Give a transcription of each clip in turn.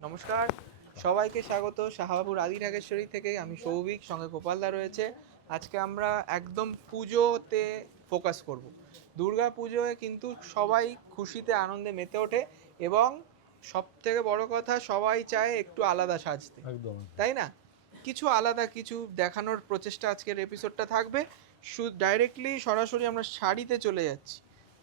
নমস্কার, সবাইকে স্বাগত শাহবাবুর আদি নাগেশ্বরী থেকে। আমি সৌভিক, সঙ্গে গোপালদা রয়েছে। আজকে আমরা একদম পুজোতে ফোকাস করব। দুর্গা পুজোয় কিন্তু সবাই খুশিতে আনন্দে মেতে ওঠে এবং সব থেকে বড় কথা, সবাই চায় একটু আলাদা সাজতে, একদম তাই না? কিছু আলাদা কিছু দেখানোর প্রচেষ্টা আজকের এপিসোডটা থাকবে। ডাইরেক্টলি সরাসরি আমরা শাড়িতে চলে যাচ্ছি।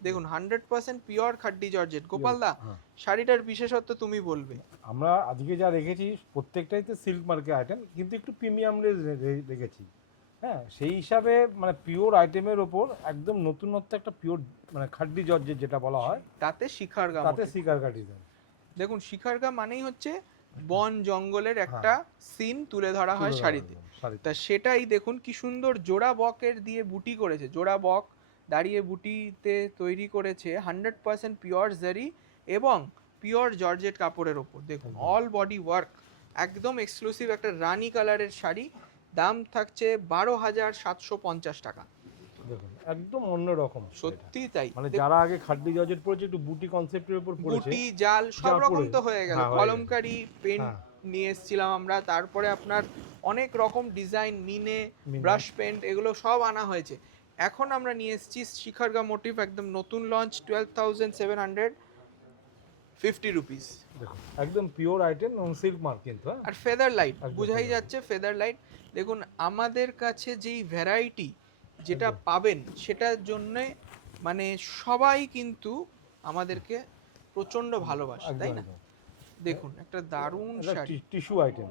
দেখুন, 100% পিওর খাড্ডি জর্জেট। গোপালদা, হ্যাঁ। শাড়িটার বিশেষত্ব তুমি বলবে। আমরা আজকে যা রেখেছি প্রত্যেকটাই তো সিল্ক মার্কের আইটেম, কিন্তু একটু প্রিমিয়াম রেখেছি। হ্যাঁ, সেই হিসাবে মানে পিওর আইটেমের ওপর একদম নতুনত্ব একটা পিওর মানে খাড্ডি জর্জের যেটা বলা হয়, তাতে শিখারগা তাতে motif। সিকারকা ডিজাইন। দেখুন, শিখারগা মানেই হচ্ছে বন জঙ্গলের একটা সিন তুলে ধরা হয় শাড়িতে। তা সেটাই দেখুন কি সুন্দর জোড়া বকের দিয়ে বুটি করেছে। জোড়া বক দাঁড়িয়ে বুটিতে তৈরি করেছে 100% পিওর জারি এবং পিওর জর্জেট কাপড়ের ওপর। দেখুন, অল বডি ওয়ার্ক, একদম এক্সক্লুসিভ একটা রানী কালারের শাড়ি। দাম থাকছে 12,750 টাকা। দেখুন একদম অন্যরকম, সত্যি তাই। মানে যারা আগে খাড্ডি জর্জেট পড়েছে একটু বুটি কনসেপ্টের উপর পড়েছে, বুটি জাল সব রকম তো হয়ে গেল। কলমকারি পেন্ট হ্যাঁ। নিয়ে এসেছিলাম আমরা, তারপরে আপনার অনেক রকম ডিজাইন, মিনে ব্রাশ পেন্ট, এগুলো সব আনা হয়েছে। এখন আমরা নিয়ে এসেছি শিখারগা মোটিভ, একদম নতুন লঞ্চ, 12,750 রুপিস। দেখুন একদম পিওর আইটেম, সিল্ক মার্ক কিন্তু। আর ফেদার লাইট, বুঝাই যাচ্ছে ফেদার লাইট। দেখুন, আমাদের কাছে যেই ভ্যারাইটি যেটা পাবেন সেটার জন্যে মানে সবাই কিন্তু আমাদেরকে প্রচণ্ড ভালোবাসে, তাই না? দেখুন, একটা দারুণ শাড়ি, টিস্যু আইটেম,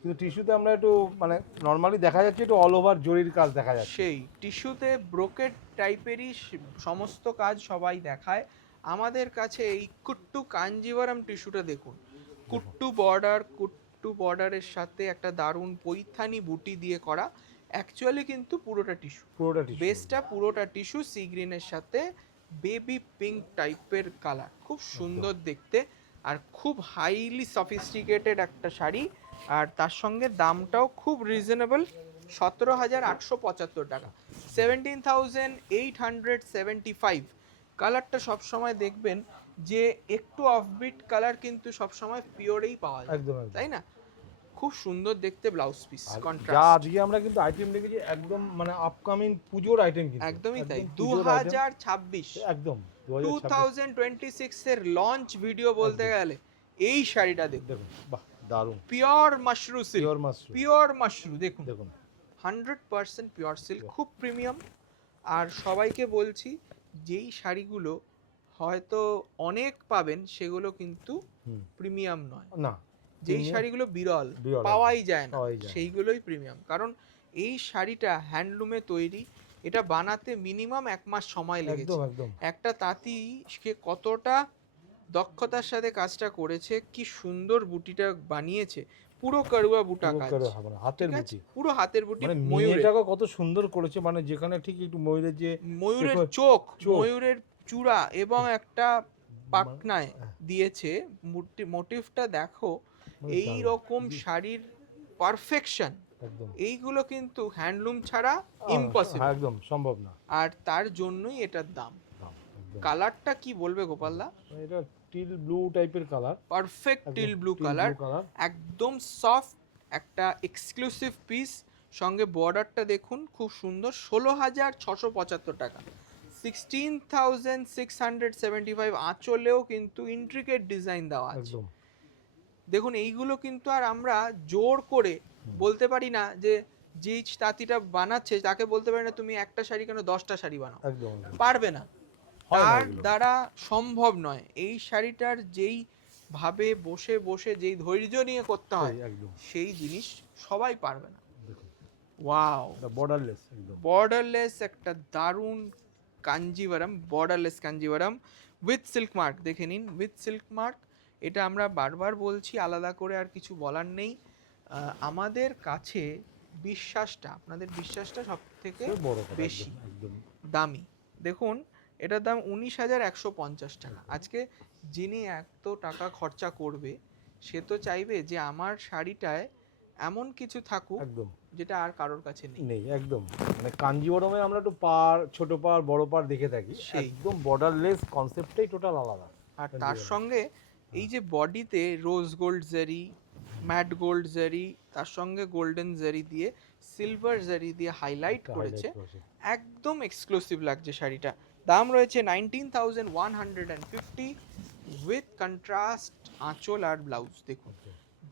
কিন্তু টিস্যুতে আমরা একটু মানে নর্মালি দেখা যাচ্ছে একটু অল ওভার জরির কাজ দেখা যাচ্ছে। সেই টিস্যুতে ব্রোকেট টাইপেরই সমস্ত কাজ সবাই দেখায়। আমাদের কাছে এই কুট্টু কাঞ্জিভারাম টিস্যুটা দেখুন, কুট্টু বর্ডারের সাথে একটা দারুণ পৈথানি বুটি দিয়ে করা। অ্যাকচুয়ালি কিন্তু পুরোটা টিস্যু, বেসটা পুরোটা টিস্যু, সি গ্রিনের সাথে বেবি পিঙ্ক টাইপের কালার, খুব সুন্দর দেখতে আর খুব হাইলি সফিস্টিকেটেড একটা শাড়ি। আর তার সঙ্গে দামটাও খুব রিজনেবল, 17,875 টাকা, 17,875। কালারটা সবসময় দেখবেন যে একটু অফবিট কালার কিন্তু সবসময় পিওরেই পাওয়া যায়, তাই না? খুব সুন্দর দেখতে ব্লাউজ পিস, যা আজকে আমরা কিন্তু আইটেম দেখেছি একদম মানে আপকামিং পুজোর আইটেম, কিন্তু একদমই তাই। 2026 একদম 2026 এর লঞ্চ ভিডিও বলতে গেলে এই শাড়িটা দেখুন। বাহ, দারুণ। Pure Mashru silk, pure Mashru, দেখুন দেখুন 100% পিওর সিল্ক, খুব প্রিমিয়াম। আর সবাইকে বলছি, যেই শাড়িগুলো হয়তো অনেক পাবেন সেগুলো কিন্তু প্রিমিয়াম নয়, না, যেই শাড়িগুলো বিরল পাওয়াই যায় না সেইগুলোই প্রিমিয়াম। কারণ এই শাড়িটা হ্যান্ডলুমে তৈরি, এটা বানাতে মিনিমাম 1 মাস সময় লেগেছে। একটা তাঁতি সে কতটা দক্ষতার সাথে কাজটা করেছে, কি সুন্দর বুটিটা বানিয়েছে, পুরো কারুয়া বুটা কাজ, হাতের বুটি, পুরো হাতের বুটি। মানে ময়ূরটাকে কত সুন্দর করেছে, মানে যেখানে ঠিক একটু ময়ূরের যে ময়ূরের চোখ, ময়ূরের চূড়া এবং একটা পাখনায় দিয়েছে মোটিভটা দেখো। এই রকম শাড়ির পারফেকশন, এইগুলো কিন্তু হ্যান্ডলুম ছাড়া ইম্পসিবল, একদম সম্ভব না। আর তার জন্যই এটার দাম। কালারটা কি বলবে গোপালদা? এটা টিল ব্লু টাইপের colour, perfect teal blue colour, একদম সফট একটা এক্সক্লুসিভ পিস। সঙ্গে বর্ডারটা দেখুন খুব সুন্দর, 16,675 টাকা, 16,675। আঁচলেও কিন্তু ইন্ট্রিকেট ডিজাইন দেওয়া আছে। দেখুন, এইগুলো কিন্তু আর আমরা জোর করে বলতে পারি না যে যেই তাঁতিটা বানাচ্ছে তাকে বলতে পারি না তুমি একটা শাড়ি কেন 10টা শাড়ি বানাও, পারবে না, তার দ্বারা সম্ভব নয়। এই শাড়িটার যেই ভাবে বসে বসে যেই ধৈর্য নিয়ে করতে হয় সেই জিনিস সবাই পারবে না। ওয়াও, বর্ডারলেস একটা দারুণ Kanjivaram, borderless Kanjivaram with silk mark. দেখে নিন, উইথ সিল্ক মার্ক। এটা আমরা বারবার বলছি, আলাদা করে আর কিছু বলার নেই। আমাদের কাছে বিশ্বাসটা, আপনাদের বিশ্বাসটা সব থেকে বেশি দামি। দেখুন, এটার দাম 19,150 টাকা। আজকে যিনি এত টাকা খরচা করবে সে তো চাইবে যে আমার শাড়িটায় এমন কিছু থাকুক যেটা আর কারোর কাছে নেই। একদম মানে কাঞ্জিভরমে আমরা একটু পার, ছোট পার, বড় পার দেখে থাকি, একদম বর্ডারলেস কনসেপ্টটাই টোটাল আলাদা। আর তার সঙ্গে এই যে বডিতে রোজ গোল্ড জারি, ম্যাট গোল্ড জারি, তার সঙ্গে গোল্ডেন জারি দিয়ে সিলভার জারি দিয়ে হাইলাইট করেছে, একদম এক্সক্লুসিভ লাগছে শাড়িটা। দাম রয়েছে 19,150 উইথ কন্ট্রাস্ট আঁচল আর ব্লাউজ। দেখুন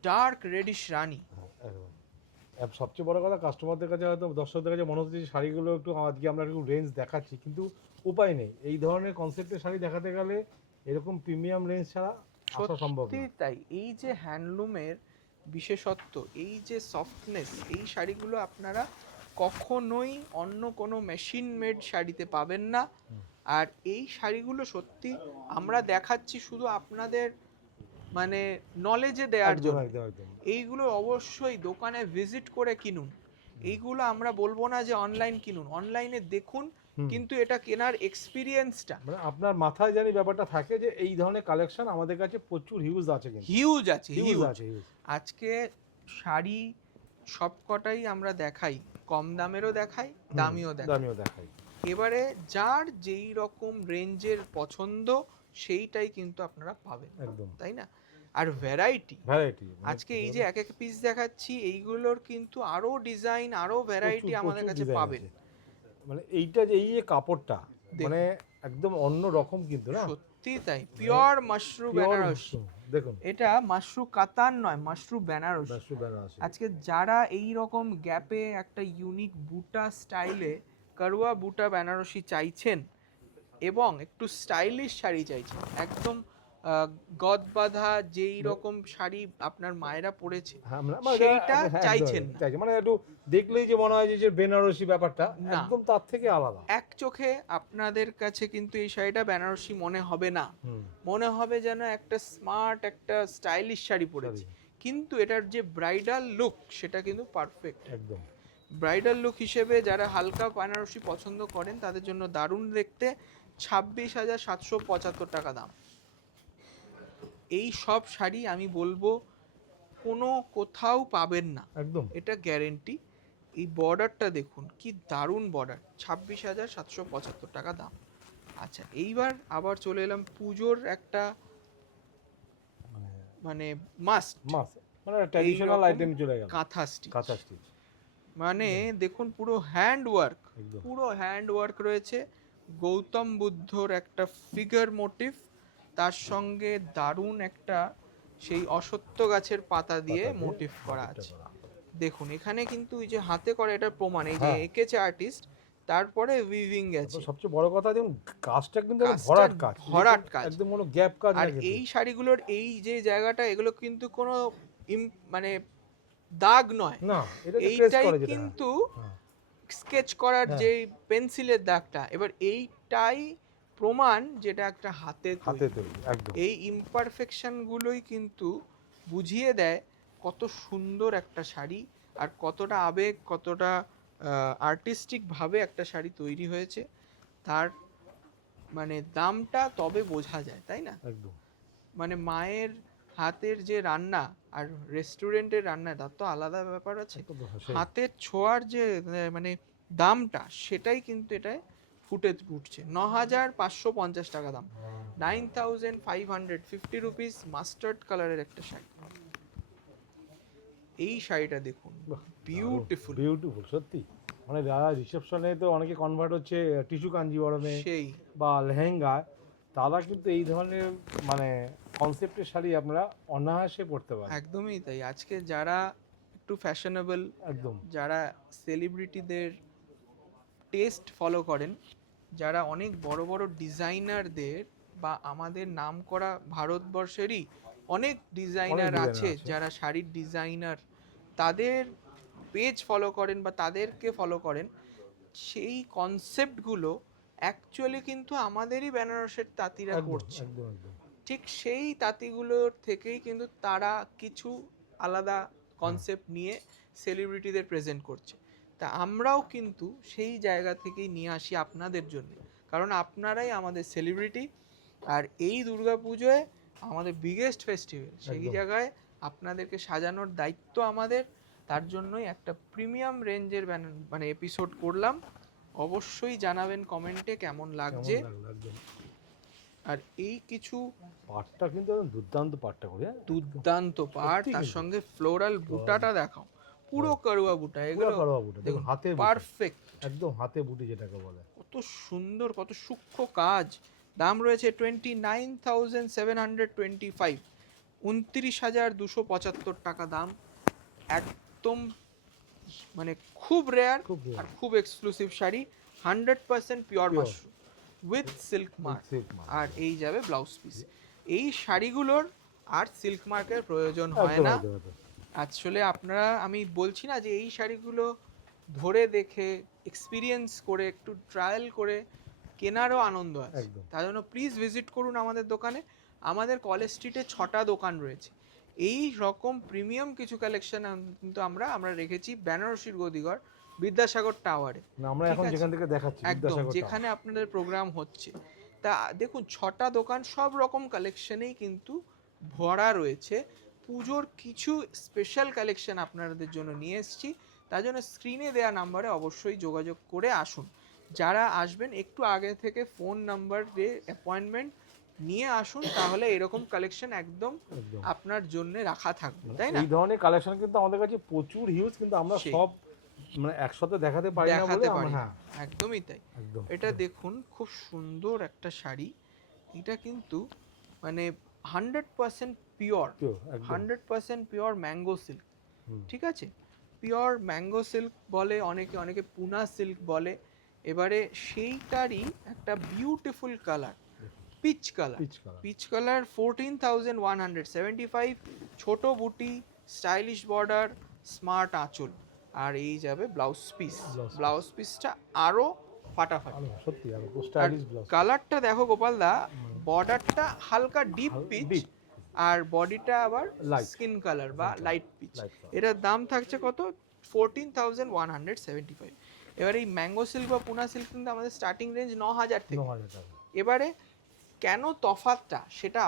ডার্ক রেডিশ রানী। সবচেয়ে বড় কথা, কাস্টমারদের কাছে হয়তো দর্শকদের কাছে মনে হচ্ছে যে শাড়িগুলো একটু আজকে আমরা একটু রেঞ্জ দেখাচ্ছি, কিন্তু উপায় নেই, এই ধরনের কনসেপ্টের শাড়ি দেখাতে গেলে এরকম প্রিমিয়াম রেঞ্জ ছাড়া আসা সম্ভব সত্যি না। তাই, এই যে হ্যান্ডলুমের বিশেষত্ব, এই যে সফটনেস, এই শাড়িগুলো আপনারা কখনোই অন্য কোনো মেশিন মেড শাড়িতে পাবেন না। আর এই শাড়িগুলো সত্যি আমরা দেখাচ্ছি শুধু আপনাদের মানে নলেজে দেওয়ার একদম জন্য। একদম একদম এইগুলো অবশ্যই দোকানে ভিজিট করে কিনুন। এইগুলো আমরা বলবো না যে অনলাইন কিনুন, অনলাইনে দেখুন, কিন্তু এটা কেনার এক্সপিরিয়েন্সটা মানে আপনার মাথায় জানি ব্যাপারটা থাকে যে এই ধরনের কালেকশন আমাদের কাছে প্রচুর হিউজ আছে, কিন্তু হিউজ আছে, হিউজ হিউজ। আছে হিউজ। আজকে শাড়ি সবকটাই আমরা দেখাই, কম দামেরও দেখাই, দামিও দেখাই। এবারে যার যেই রকম রেঞ্জের পছন্দ সেইটাই কিন্তু আপনারা পাবেন, একদম তাই না? আর ভ্যারাইটি ভ্যারাইটি, আজকে এই যে এক এক পিস দেখাচ্ছি, এইগুলোর কিন্তু আরো ডিজাইন, আরো ভ্যারাইটি আমাদের কাছে পাবেন। মানে এইটা যে এই যে কাপড়টা মানে একদম অন্য রকম, কিন্তু না সত্যি তাই, পিওর মাশরু বেনারসি। দেখুন এটা মাশরু কাতান নয়, মাশরু বেনারসি। আজকে যারা এই রকম গ্যাপে একটা ইউনিক বুটা স্টাইলে কারুয়া বুটা বেনারসি চাইছেন এবং একটু স্টাইলিশ শাড়ি চাইছেন, একদম গদ বাঁধা যেই রকম শাড়ি আপনার মায়েরা পরেছে সেইটা চাইছেন না, মানে একটু দেখলেই যে মনে হয় যে বেনারসি ব্যাপারটা একদম তার থেকে আলাদা, এক চোখে আপনাদের কাছে কিন্তু এই শাড়িটা বেনারসি মনে হবে না, মনে হবে যেন একটা স্মার্ট একটা স্টাইলিশ শাড়ি পরেছে, কিন্তু এটার যে ব্রাইডাল লুক সেটা কিন্তু পারফেক্ট। একদম ব্রাইডাল লুক হিসেবে যারা হালকা বেনারসি পছন্দ করেন তাদের জন্য দারুণ দেখতে। 26,775 টাকা দাম। এই সব শাড়ি আমি বলবো কোনো কোথাও পাবেন না, একদম এটা গ্যারেন্টি। এই বর্ডারটা দেখুন কি দারুণ বর্ডার, 26,775 টাকা দাম। আচ্ছা এইবার আবার চলে এলাম পুজোর একটা মানে মাস্ট, মানে ট্র্যাডিশনাল আইটেম চলে গেল, কাঁথা স্টিচ। স্টিচ মানে দেখুন পুরো হ্যান্ড ওয়ার্ক, পুরো হ্যান্ড ওয়ার্ক রয়েছে, গৌতম বুদ্ধর একটা ফিগার মোটিভ, তার সঙ্গে দারুণ একটা সেই অশ্বত্থ গাছের পাতা দিয়ে মোটিভ করা আছে। দেখুন এখানে কিন্তু এই যে হাতে করা এটার প্রমাণ, এই যে এঁকেছে আর্টিস্ট, তারপরে উইভিং গেছে। সবচেয়ে বড় কথা দেখুন কাজটা কিন্তু ভরাট কাজ, ভরাট কাজ, একদম কোনো গ্যাপ কাজ না। আর এই শাড়িগুলোর এই যে জায়গাটা, এগুলো কিন্তু কোনো মানে দাগ নয়, না এইটাই কিন্তু স্কেচ করার যে পেন্সিলের দাগটা, এবার এইটাই প্রমাণ যেটা একটা হাতে তৈরি। এই ইমপারফেকশন গুলোই কিন্তু বুঝিয়ে দেয় কত সুন্দর একটা শাড়ি, আর কতটা আবেগ, কতটা আর্টিস্টিক ভাবে একটা শাড়ি তৈরি হয়েছে, তার মানে দামটা তবে বোঝা যায়, তাই না? একদম মানে মায়ের হাতের যে রান্না আর রেস্টুরেন্টের রান্না, তার তো আলাদা ব্যাপার আছে। হাতের ছোঁয়ার যে মানে দামটা, সেটাই কিন্তু এটাই ফুটে উঠছে। 9,550 টাকা দাম, 9,550 রুপিস, মাস্টার্ড কালারের একটা শাড়ি। এই শাড়িটা দেখুন, বিউটিফুল বিউটিফুল সত্যি। মানে যারা রিসেপশনে তো অনেকে কনভার্ট হচ্ছে টিস্যু কাঞ্জিবরমে সেই বা লেহেঙ্গা, তারা কিন্তু এই ধরনের মানে কনসেপ্টের শাড়ি আপনারা অনায়াসে পড়তে পারেন। একদমই তাই। আজকে যারা একটু ফ্যাশনেবল, একদম যারা সেলিব্রিটিদের টেস্ট ফলো করেন, যারা অনেক বড় বড় ডিজাইনারদের বা আমাদের নামকরা ভারতবর্ষেরই অনেক ডিজাইনার আছে যারা শাড়ির ডিজাইনার, তাদের পেজ ফলো করেন বা তাদেরকে ফলো করেন, সেই কনসেপ্টগুলো অ্যাকচুয়ালি কিন্তু আমাদেরই বেনারসের তাঁতিরা করছে। ঠিক সেই তাঁতিগুলোর থেকেই কিন্তু তারা কিছু আলাদা কনসেপ্ট নিয়ে সেলিব্রিটিদের প্রেজেন্ট করছে। তা আমরাও কিন্তু সেই জায়গা থেকেই নিয়ে আসি আপনাদের জন্য, কারণ আপনারাই আমাদের সেলিব্রিটি। আর এই দুর্গাপুজোয় আমাদের বিগেস্ট ফেস্টিভ্যাল, সেই জায়গায় আপনাদেরকে সাজানোর দায়িত্ব আমাদের। তার জন্যই একটা প্রিমিয়াম রেঞ্জের মানে এপিসোড করলাম। অবশ্যই জানাবেন কমেন্টে কেমন লাগছে। আর এই কিছু পাটটা কিন্তু একদম দুর্দান্ত পাটটা করে, হ্যাঁ? দুর্দান্ত পাড়, সত্যি তার কিন্তু। সঙ্গে ফ্লোরাল বুটাটা দেখাও, পুরো কারুয়া বুটা, এগুলো কারোয়া বুটা দেখুন, হাতে বুটা, পারফেক্ট, একদম হাতে বুটি যেটাকে বলে। কত সুন্দর, কত সূক্ষ্ম কাজ। দাম রয়েছে 29,725, 29,275 টাকা দাম। একদম মানে খুব রেয়ার খুব আর খুব exclusive sari, 100% pure Pure. Mushroom with silk mark. Silk mark. আর এই যাবে ব্লাউজ পিস। এই শাড়িগুলোর আর সিল্ক মার্কের প্রয়োজন হয় একদম না। একদম একদম। আসলে আপনারা, আমি বলছি না যে এই শাড়িগুলো ধরে দেখে এক্সপিরিয়েন্স করে একটু ট্রায়াল করে কেনারও আনন্দ আছে, একদম। তার জন্য প্লিজ ভিজিট করুন আমাদের দোকানে। আমাদের কলেজ স্ট্রিটে 6টা দোকান রয়েছে। এই রকম প্রিমিয়াম কিছু কালেকশন কিন্তু আমরা রেখেছি বেনারসির গদিঘর বিদ্যাসাগর টাওয়ারে। না, আমরা ঠিক এখন আছে? যেখান থেকে দেখাচ্ছি একদম, বিদ্যাসাগর যেখানে আপনাদের প্রোগ্রাম হচ্ছে। তা দেখুন 6টা দোকান, সব রকম কালেকশনেই কিন্তু ভরা রয়েছে। পুজোর কিছু স্পেশাল কালেকশন আপনাদের জন্য নিয়ে এসেছি, তার জন্য স্ক্রিনে দেওয়া নাম্বারে অবশ্যই যোগাযোগ করে আসুন। যারা আসবেন একটু আগে থেকে ফোন নাম্বার দিয়ে অ্যাপয়েন্টমেন্ট নিয়ে আসুন, তাহলে এরকম কালেকশন একদম একদম। আপনার জন্য রাখা থাকবে, তাই না? এই ধরনের কালেকশন কিন্তু আমাদের কাছে প্রচুর হিউজ, কিন্তু আমরা সেই। সব মানে একসাথে দেখাতে পারি না বলে দেখাতে আমরা, পারি, হ্যাঁ একদমই তাই। একদম। এটা দেখুন খুব সুন্দর একটা শাড়ি, এটা কিন্তু মানে 100% পিওর, Pure, একদম। 100% পিওর ম্যাঙ্গো সিল্ক। হুম। ঠিক আছে, পিওর ম্যাঙ্গো সিল্ক বলে অনেকে, অনেকে পুনা সিল্ক বলে। এবারে সেইটারই একটা beautiful colour, peach colour. Peach colour. Peach colour 14,175, ছোট বুটি, স্টাইলিশ বর্ডার, স্মার্ট আঁচল। আর এই যাবে ব্লাউজ পিস। ব্লাউজ পিসটা আরো ফাটাফাটি। সত্যি আর আর স্টাইলিশ ব্লাউজ। কালারটা দেখো গোপালদা, বর্ডারটা হালকা ডিপ পিচ, deep। আর বডিটা আবার Light। স্কিন কালার বা লাইট পিচ। Light color। এটার দাম থাকছে কত? 14,175। এবার এই ম্যাঙ্গো সিল্ক বা পুনা সিল্ক কিন্তু আমাদের স্টার্টিং রেঞ্জ 9,000 থেকে। 9,000 টাকা। এবারে কেন তফাৎটা, সেটা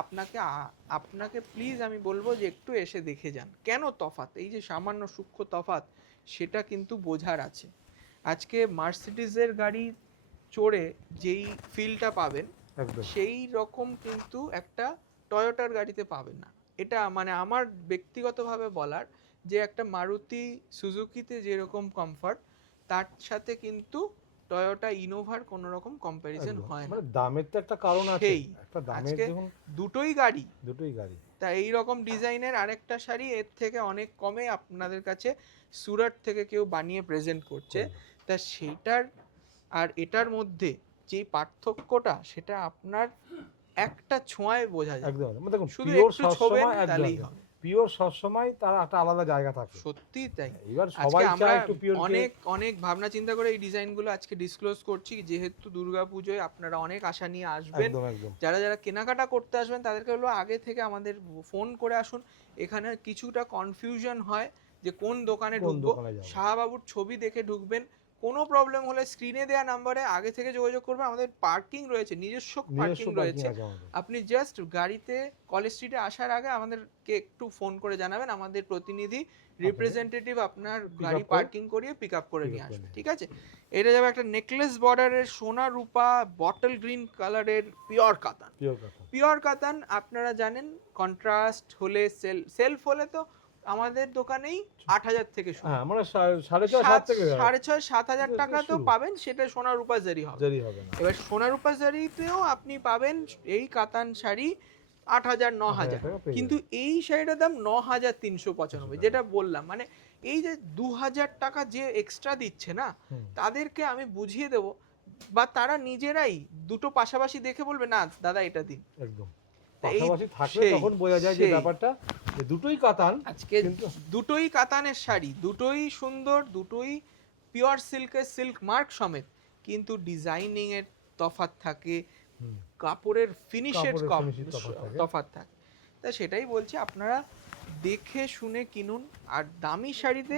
আপনাকে প্লিজ আমি বলবো যে একটু এসে দেখে যান কেন তফাৎ। এই যে সামান্য সূক্ষ্ম তফাৎ, সেটা কিন্তু বোঝার আছে। আজকে মার্সিডিজের গাড়ি চড়ে যেই ফিলটা পাবেন, একদম। সেই রকম কিন্তু একটা টয়োটার গাড়িতে পাবেন না। এটা মানে আমার ব্যক্তিগতভাবে বলার, যে একটা মারুতি সুজুকিতে যেরকম কমফর্ট, তার সাথে কিন্তু টয়োটা ইনোভার কোনো রকম কম্প্যারিজন একদম। হয় না। মানে দামের তো একটা কারণ আছে, সেই একটা দামের আজকে দেখুন দুটোই গাড়ি, দুটোই গাড়ি। তা এই রকম ডিজাইনের আরেকটা শাড়ি এর থেকে অনেক কমে আপনাদের কাছে সুরাট থেকে কেউ বানিয়ে প্রেজেন্ট করছে। তা সেইটার আর এটার মধ্যে যে পার্থক্যটা, সেটা আপনার একটা ছোঁয়ায় বোঝা যায়। একদম। মানে দেখুন শুধু পিওর একটু ছোবেন সবসময় তাহলেই একদম। হবে। পিওর সবসময় তার একটা আলাদা জায়গা থাকে। সত্যি তাই। এবার আজকে সবাই আমরা চায় একটু পিওর অনেক অনেক ভাবনা চিন্তা করে এই ডিজাইনগুলো আজকে ডিসক্লোজ করছি, যেহেতু দুর্গাপুজোয় আপনারা অনেক আশা নিয়ে আসবেন। একদম একদম। যারা যারা কেনাকাটা করতে আসবেন তাদেরকে বলবো আগে থেকে আমাদের ফোন করে আসুন। এখানে কিছুটা কনফিউশন হয় যে কোন দোকানে কোন ঢুকবো, দোকানে যাবো। শাহবাবুর ছবি দেখে ঢুকবেন। কোনো প্রবলেম হলে স্ক্রিনে দেওয়া নাম্বারে আগে থেকে যোগাযোগ করবেন। আমাদের পার্কিং রয়েছে, নিজস্ব পার্কিং নিজস্ব রয়েছে। পার্কিং আছে আমাদের। আপনি জাস্ট গাড়িতে কলেজ স্ট্রিটে আসার আগে আমাদেরকে একটু ফোন করে জানাবেন, আমাদের প্রতিনিধি রিপ্রেজেন্টেটিভ আপনার গাড়ি পার্কিং করিয়ে পিক আপ করে নিয়ে আসবে। ঠিক আছে, এটা যাবে একটা নেকলেস বর্ডারের সোনা রূপা বটল গ্রিন কালারের পিওর কাতান। পিওর কাতান। পিওর কাতান আপনারা জানেন, কন্ট্রাস্ট হলে সেলফ হলে তো আমাদের দোকানেই 8,000 থেকে শুরু। হ্যাঁ, আমরা 6.5-7 থেকে 6,500-7,000 টাকা তো পাবেন, সেটা সোনা রূপা জারি হবে। দেরি হবে না। এবার সোনা রূপা জারিতেও আপনি পাবেন এই কাতান শাড়ি 8,000 9,000, টাকা পেয়ে কিন্তু এই শাড়িটার দাম 9,395। যেটা বললাম, মানে এই যে 2,000 টাকা যে এক্সট্রা দিচ্ছে না, তাদেরকে আমি বুঝিয়ে দেব, বা তারা নিজেরাই দুটো পাশাপাশি দেখে বলবে না দাদা এটা দিন। একদম। এই পাশাপাশি থাকলে সেই, তখন বোঝা যায় যে সেই। ব্যাপারটা যে দুটোই কাতান। আজকে দুটোই কাতানের শাড়ি, দুটোই সুন্দর, দুটোই পিওর সিল্কের সিল্ক মার্ক সমেত, কিন্তু ডিজাইনিং এর তফাৎ থাকে, কাপড়ের ফিনিশের তফাৎ থাকে। তা সেটাই বলছি, আপনারা দেখে শুনে কিনুন। আর দামি শাড়িতে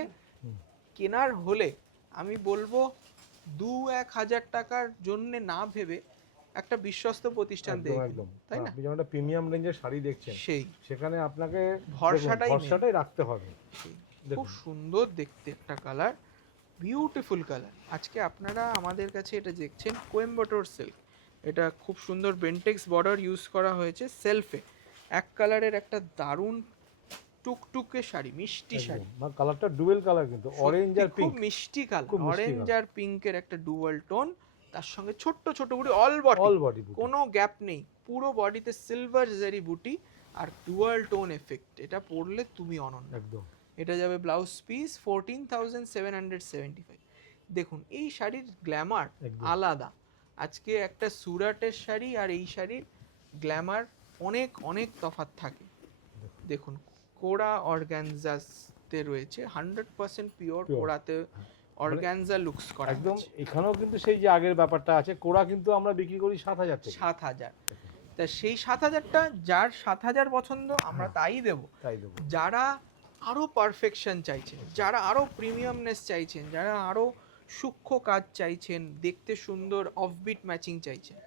কেনার হলে আমি বলবো 2-1 হাজার টাকার জন্য না ভেবে একটা বিশ্বস্ত প্রতিষ্ঠান দেখুন, তাই না? আপনি যখন একটা প্রিমিয়াম রেঞ্জের শাড়ি দেখছেন, সেই সেখানে আপনাকে ভরসাটাই রাখতে হবে। খুব সুন্দর দেখতে একটা কালার, বিউটিফুল কালার। আজকে আপনারা আমাদের কাছে এটা দেখছেন কোয়েম্বাটোর সিল্ক। এটা খুব সুন্দর বেন্টেক্স বর্ডার ইউজ করা হয়েছে সেলফে। এক কালারের একটা দারুণ টুকটুকে শাড়ি, মিষ্টি শাড়ি, মানে কালারটা ডুয়েল কালার, কিন্তু অরেঞ্জ আর খুব পিঙ্ক। মিষ্টি কালার, খুব মিষ্টি অরেঞ্জ colour। আর পিঙ্কের একটা ডুয়াল টোন, তার সঙ্গে ছোট্ট ছোট বুটি, অল বডি, অল বডি কোনো গ্যাপ নেই, পুরো বডিতে সিলভার জারি বুটি আর ডুয়াল টোন এফেক্ট। এটা পরলে তুমি অনন্য একদম। এটা যাবে ব্লাউজ পিস 14,775। দেখুন এই শাড়ির গ্ল্যামার একদম। আলাদা। আজকে একটা সুরাটের শাড়ি আর এই শাড়ির গ্ল্যামার অনেক অনেক তফাৎ থাকে। দেখুন কোড়া অর্গানজাতে রয়েছে, 100% পিওর Pure। কোড়াতে অর্গানজা লুকস করা একদম। হয়েছে। এখানেও কিন্তু সেই যে আগের ব্যাপারটা আছে, কোড়া কিন্তু আমরা বিক্রি করি 7,000 টাকা। 7,000, তা সেই 7,000টা যার 7,000 পছন্দ আমরা তাই দেবো। তাই দেবো। যারা আরও পারফেকশন চাইছেন, যারা আরও প্রিমিয়ামনেস চাইছেন, যারা আরও সূক্ষ্ম কাজ চাইছেন, দেখতে সুন্দর অফবিট ম্যাচিং চাইছেন,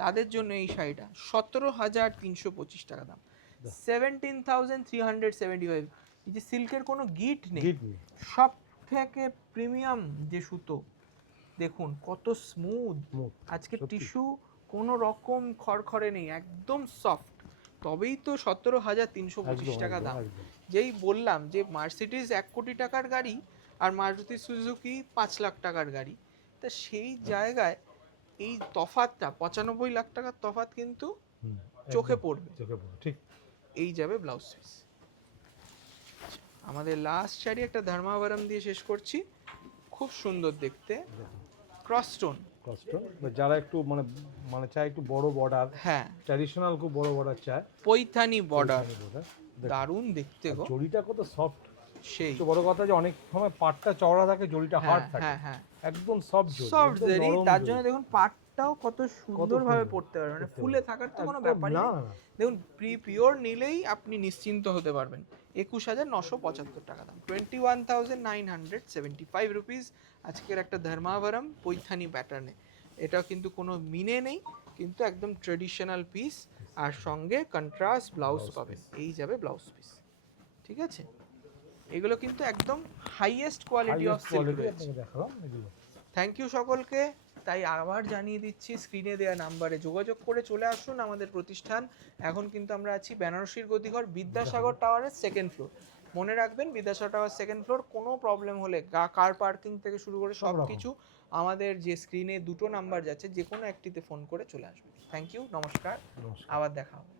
তাদের জন্য এই শাড়িটা 17,325 টাকা দাম, 17,375। এই যে সিল্কের কোনো গিট নেই, গিট নেই। সব থেকে প্রিমিয়াম যে সুতো, দেখুন কত স্মুথ। Smooth, আজকে সত্যি। টিস্যু কোনো রকম খড়খড়ে নেই, একদম সফট, তবেই তো 17,325 একদম, টাকা একদম, দাম। একদম। যেই বললাম যে মার্সিডিজ 1 কোটি টাকার গাড়ি আর মারুতি সুজুকি 5 লাখ টাকার গাড়ি, তা সেই জায়গায় এই তফাৎটা 95 লাখ টাকার তফাৎ কিন্তু হুম, চোখে একদম, পড়বে। চোখে পড়বে, ঠিক। এই যাবে ব্লাউজ পিস। আমাদের লাস্ট শাড়ি একটা ধর্মাবরম দিয়ে শেষ করছি, খুব সুন্দর দেখতে, ক্রস স্টোন। কষ্ট যারা একটু মানে মানে চায় একটু বড় বর্ডার, হ্যাঁ, ট্র্যাডিশনাল খুব বড় বর্ডার চায়। পৈথানি বর্ডার, border, দারুণ দেখতে গো। জড়িটা কত সফট। সেই তো বড় কথা যে অনেক সময় পাটটা চওড়া থাকে, জড়িটা হার্ড থাকে। হ্যাঁ হ্যাঁ, একদম সফট জড়ি, সফট একদম জারি, নরম তার জড়ি। জন্য দেখুন পাটটাও কত সুন্দরভাবে সুন্দর পড়তে পারবে, মানে পড়তে ফুলে পারবে। থাকার তো কোনো একদম ব্যাপারই না, নেই। না, না। দেখুন পিওর নিলেই আপনি নিশ্চিন্ত হতে পারবেন। 21,975 টাকা দাম, 21,975 রুপিস আজকের একটা ধর্মাবরম পৈথানি প্যাটার্নে। এটা কিন্তু কোনো মিনে নেই, কিন্তু একদম ট্রেডিশনাল পিস, আর সঙ্গে কন্ট্রাস্ট ব্লাউজ পাবেন। এই যাবে ব্লাউজ পিস, ঠিক আছে? এগুলো কিন্তু একদম highest quality of Highest silk quality রয়েছে। আপনাকে দেখালাম এগুলো। থ্যাংক ইউ সকলকে। তাই আবার জানিয়ে দিচ্ছি, স্ক্রিনে দেওয়া নাম্বারে যোগাযোগ করে চলে আসুন আমাদের প্রতিষ্ঠান। এখন কিন্তু আমরা আছি বেনারসির গদিঘর বিদ্যাসাগর টাওয়ারের 2nd ফ্লোর। মনে রাখবেন বিদ্যাসাগর টাওয়ার 2nd ফ্লোর, কোনো প্রবলেম হলে কার পার্কিং থেকে শুরু করে সব সব রকম। কিছু আমাদের যে স্ক্রিনে দুটো নাম্বার যাচ্ছে, যে কোনো একটিতে ফোন করে চলে আসবেন। থ্যাংক ইউ, নমস্কার, নমস্কার। আবার দেখা হবে।